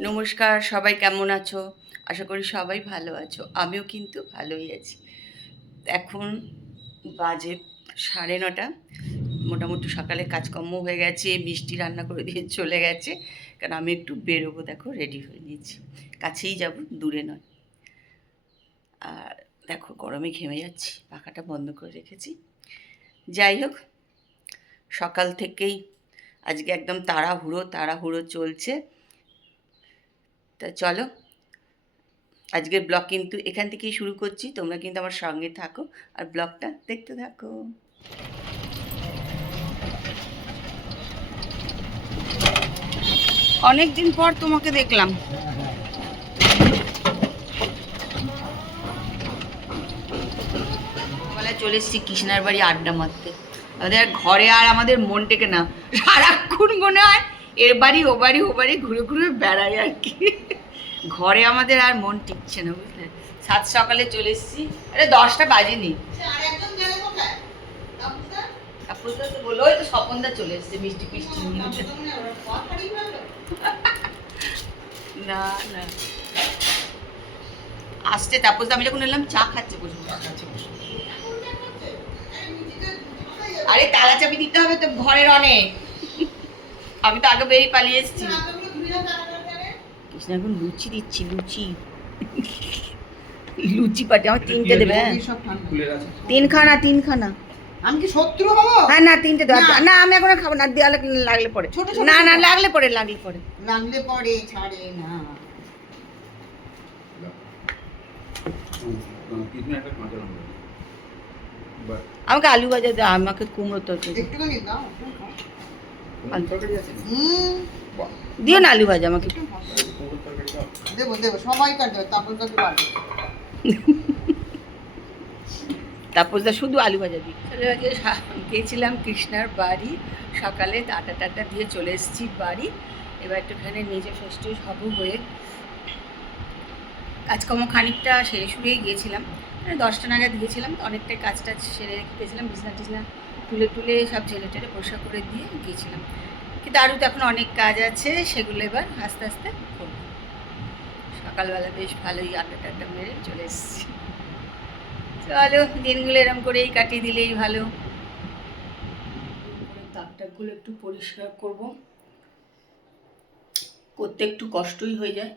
নমস্কার, সবাই কেমন আছো? আশা করি সবাই ভালো আছো। আমিও কিন্তু ভালোই আছি। এখন বাজে সাড়ে নটা। মোটামুটি সকালে কাজকর্ম হয়ে গেছে, মিষ্টি রান্না করে দিয়ে চলে গেছে। কারণ আমি একটু বেরোবো, দেখো রেডি হয়ে নিয়েছি। কাছেই যাব, দূরে নয়। আর দেখো, গরমে ঘেমে যাচ্ছি, পাখাটা বন্ধ করে রেখেছি। যাই হোক সকাল থেকেই। আজকে একদম তাড়াহুড়ো তাড়াহুড়ো চলছে। তা চলো, আজকের ব্লগ কিন্তু এখান থেকেই শুরু করছি। তোমরা কিন্তু আমার সঙ্গে থাকো আর ব্লগটা দেখতে থাকো। অনেক দিন পর তোমাকে দেখলাম। চলে এসেছি কৃষ্ণার বাড়ি আড্ডা মারতে। আমাদের আর ঘরে আর আমাদের মন টেকে না। সারাক্ষণ মনে হয় এর বাড়ি ও বাড়ি ও বাড়ি ঘুরে ঘুরে বেড়াই আর কি। ঘরে আমাদের আর মন টিকছে না বুঝলে? সাত সকালে চলে এসেছি। আরে দশটা বাজেনি। আপুদা তো বলল ওই তো স্বপনদা চলে এসছে মিষ্টি নিয়ে। না না। আসতে তাপস আমি যখন এলাম চা খাচ্ছে বসে। বসে। আরে তালা চাবি দিতে হবে তো ঘরের অনেক আমি তো আগে বেরিয়ে পালিয়ে এসেছি কৃষ্ণ এখন লুচি দিচ্ছি লুচি লুচি পাটি আমার তিনটে দেবে হ্যাঁ তিনখানা তিনখানা আমি কি শত্রু হব হ্যাঁ না তিনটে দেবে না। না আমি এখন খাব না দেওয়ালে লাগলে পরে ছোট ছোট না না লাগলে পরে লাগলে পরে লাগলে পরে ছাড়ে না আমাকে আলু ভাজা দে আমাকে কুমড়ো তরকারি দাও দিও না আলু ভাজা আমাকে। দেবো দেবো সবাই তারপর তারপর শুধু আলু ভাজা দিই। সা- গেছিলাম কৃষ্ণার বাড়ি। সকালে টাটা টাটা দিয়ে চলে এসেছি বাড়ি। এবার একটুখানি নিজে ফেস্ট হব হয়ে। কাজকর্ম খানিকটা সেরে সুরেই গিয়েছিলাম। দশটা নাগাদ গিয়েছিলাম, তো অনেকটাই কাজ টাজ সেরে রেখে গেছিলাম বিছনা টিছনা তুলে তুলে সব ঝেড়ে টেলে পোষা করে দিয়ে গিয়েছিলাম। কিন্তু আরও তো এখন অনেক কাজ আছে, সেগুলো এবার আস্তে আস্তে করব। সকালবেলা বেশ ভালোই আড্ডা টাড্ডা মেরে চলে এসেছি। চলো, দিনগুলো এরম করেই কাটিয়ে দিলেই ভালো। তাক টাকগুলো একটু পরিষ্কার করব। করতে একটু কষ্টই হয়ে যায়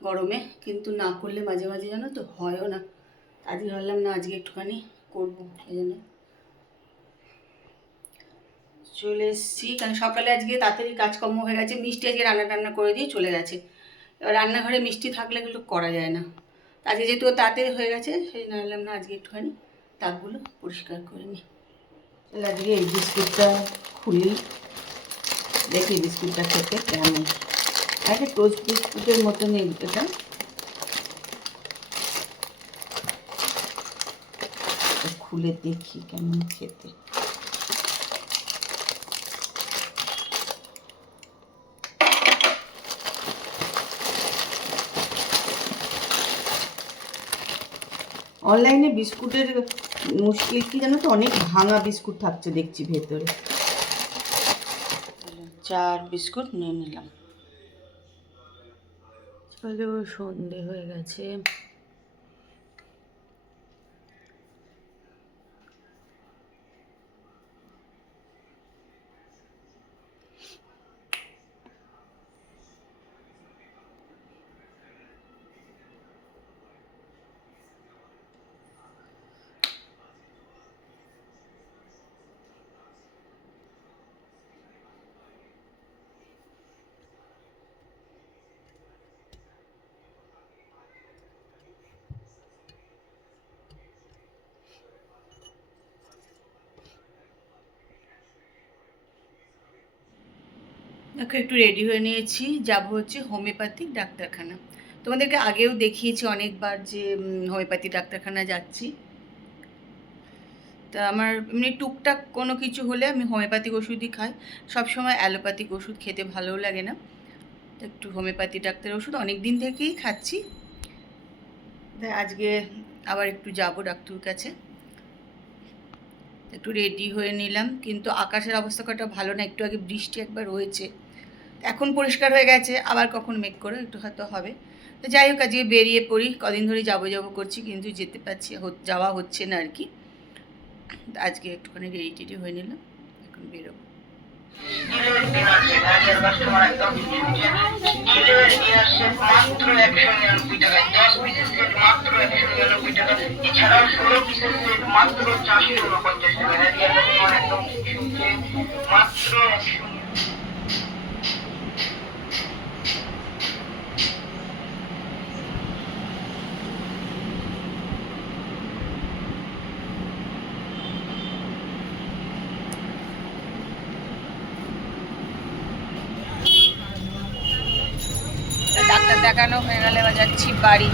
গরমে, কিন্তু না করলে মাঝে মাঝে জানো তো হয়ও না। আজকে ভাবলাম, না, আজকে একটুখানি করব, এই জন্য। চলে এসেছি, কারণ সকালে আজকে তাড়াতাড়ি কাজকর্ম হয়ে গেছে, মিষ্টি আজকে রান্না টান্না করে দিয়ে চলে গেছে। এবার রান্নাঘরে মিষ্টি থাকলে কিন্তু করা যায় না। আজকে যেহেতু তাড়াতাড়ি হয়ে গেছে, সেই না হলাম না, আজকে একটুখানি তাকগুলো পরিষ্কার করে নিই। তাহলে আজকে এই বিস্কুটটা খুলি, দেখি বিস্কুটটা খেতে কেমন। একটা টোস্ট বিস্কুটের মতনই এটা খুলে দেখি কেমন খেতে। অনলাইনে বিস্কুটের মুশকিল কি জানো তো? অনেক ভাঙা বিস্কুট থাকছে দেখছি ভেতরে। চার বিস্কুট নিয়ে নিলাম। সন্ধে হয়ে গেছে। দেখো একটু রেডি হয়ে নিয়েছি। যাব হচ্ছে হোমিওপ্যাথিক ডাক্তারখানা। তোমাদেরকে আগেও দেখিয়েছি অনেকবার যে হোমিওপ্যাথি ডাক্তারখানা যাচ্ছি। তা আমার এমনি টুকটাক কোনো কিছু হলে আমি হোমিওপ্যাথিক ওষুধই খাই। সবসময় অ্যালোপ্যাথিক ওষুধ খেতে ভালোও লাগে না। একটু হোমিওপ্যাথি ডাক্তারের ওষুধ অনেক দিন থেকেই খাচ্ছি। আজকে আবার একটু যাব ডাক্তার কাছে। একটু রেডি হয়ে নিলাম। কিন্তু আকাশের অবস্থা কটা ভালো না, একটু আগে বৃষ্টি একবার হয়েছে। এখন পরিষ্কার হয়ে গেছে, আবার কখন মেক করে, একটু হয়তো হবে। তো যাই হোক, আজকে বেরিয়ে পড়ি, কদিন ধরে যাব যাব করছি, কিন্তু যেতে পারছি যাওয়া হচ্ছে না আর কি। আজকে একটুখানি রেডি টেডি হয়ে নিলাম, এখন বেরোবো। এছাড়াও ষোলো পিসের মাত্র চারশো উনপঞ্চাশ টাকা। মাত্র একশো তা দেখানো হয়ে গেলে, এবার যাচ্ছি বাড়ি।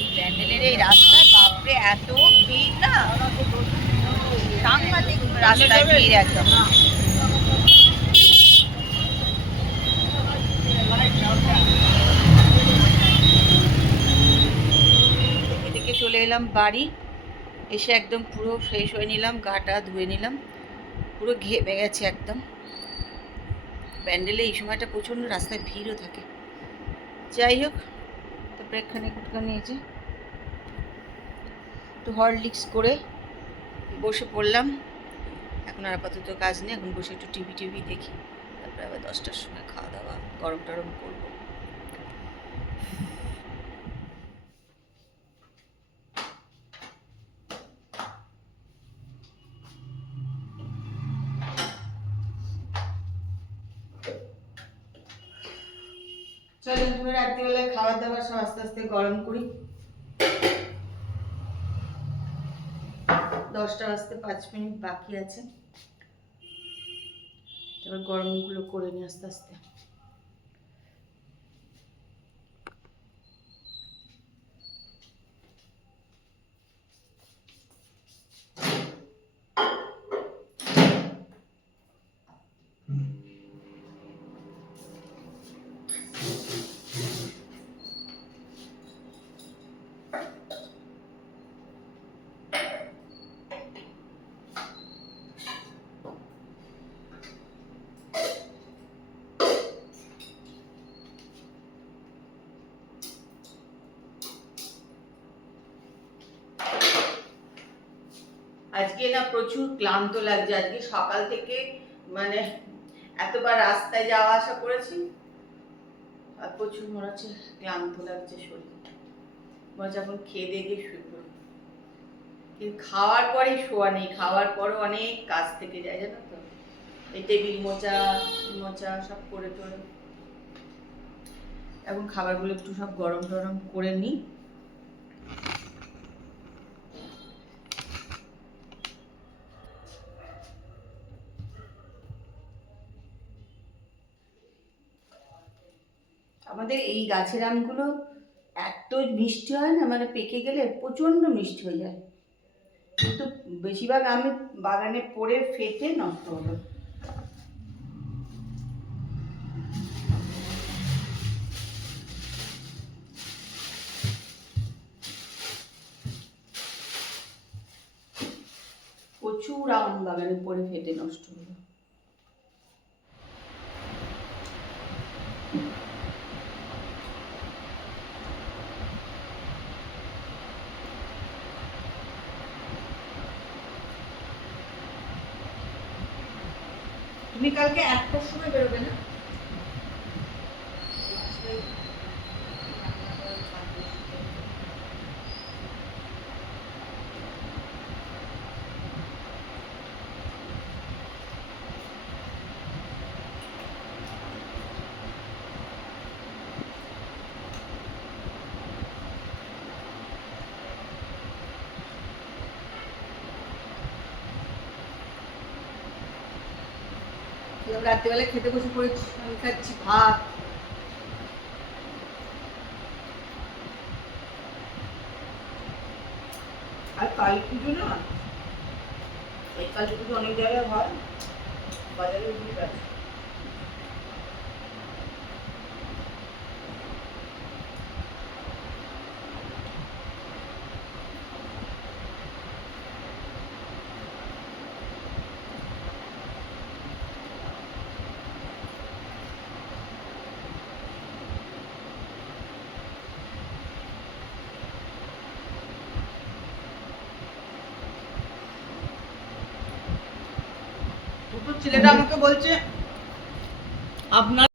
এই ব্যান্ডেলের এই রাস্তায় বাপরে, এত ভিড় না? এদিকে চলে এলাম বাড়ি। এসে একদম পুরো ফ্রেশ হয়ে নিলাম, গাটা ধুয়ে নিলাম। পুরো ঘেমে গেছে একদম। প্যান্ডেলে এই সময়টা প্রচণ্ড রাস্তায় ভিড়ও থাকে। যাই হোক তারপরে এখানে কুটকা নিয়েছে। একটু হরলিক্স করে বসে পড়লাম। এখন আর আপাতত কাজ নেই, এখন বসে একটু টিভি টিভি দেখি। তারপরে আবার দশটার সময় খাওয়া দাওয়া গরম টরম করব। চলো তুমি রাত্রিবেলায় খাবার দাবার সব আস্তে আস্তে গরম করি। দশটা বাজতে পাঁচ মিনিট বাকি আছে। এবার গরমগুলো করে নিই আস্তে আস্তে। আজকে না প্রচুর ক্লান্ত লাগছে, আজকে সকাল থেকে মানে এতবার রাস্তায় যাওয়া আসা করেছি, আর প্রচুর মনে হচ্ছে ক্লান্ত লাগছে শরীর। মনে হচ্ছে এখন খেয়ে দিয়ে গিয়ে শুয়ে কিন্তু খাওয়ার পরে শোয়া নেই, খাওয়ার পরও অনেক কাজ থেকে যায়, জানো তো? এই টেবিল মোচা মোচা সব করে টোরে। এখন খাবারগুলো একটু সব গরম টরম করে নিই। আমাদের এই গাছের আমগুলো এত মিষ্টি হয় না মানে পেকে গেলে প্রচণ্ড মিষ্টি হয়ে যায়। কিন্তু বেশিরভাগ আমি বাগানে পড়ে, ফেটে, নষ্ট হলো। প্রচুর আম বাগানে পড়ে, ফেটে, নষ্ট হলো। তুমি কালকে একটার সময় বেরোবে না এরকম রাত্রিবেলা খেতে বসে পড়ে খাচ্ছি ভাত। আর কালী পুজো না? এই কালী পুজো অনেক জায়গায় হয়, বাজারে ছেলেটা আমাকে বলছে আপনার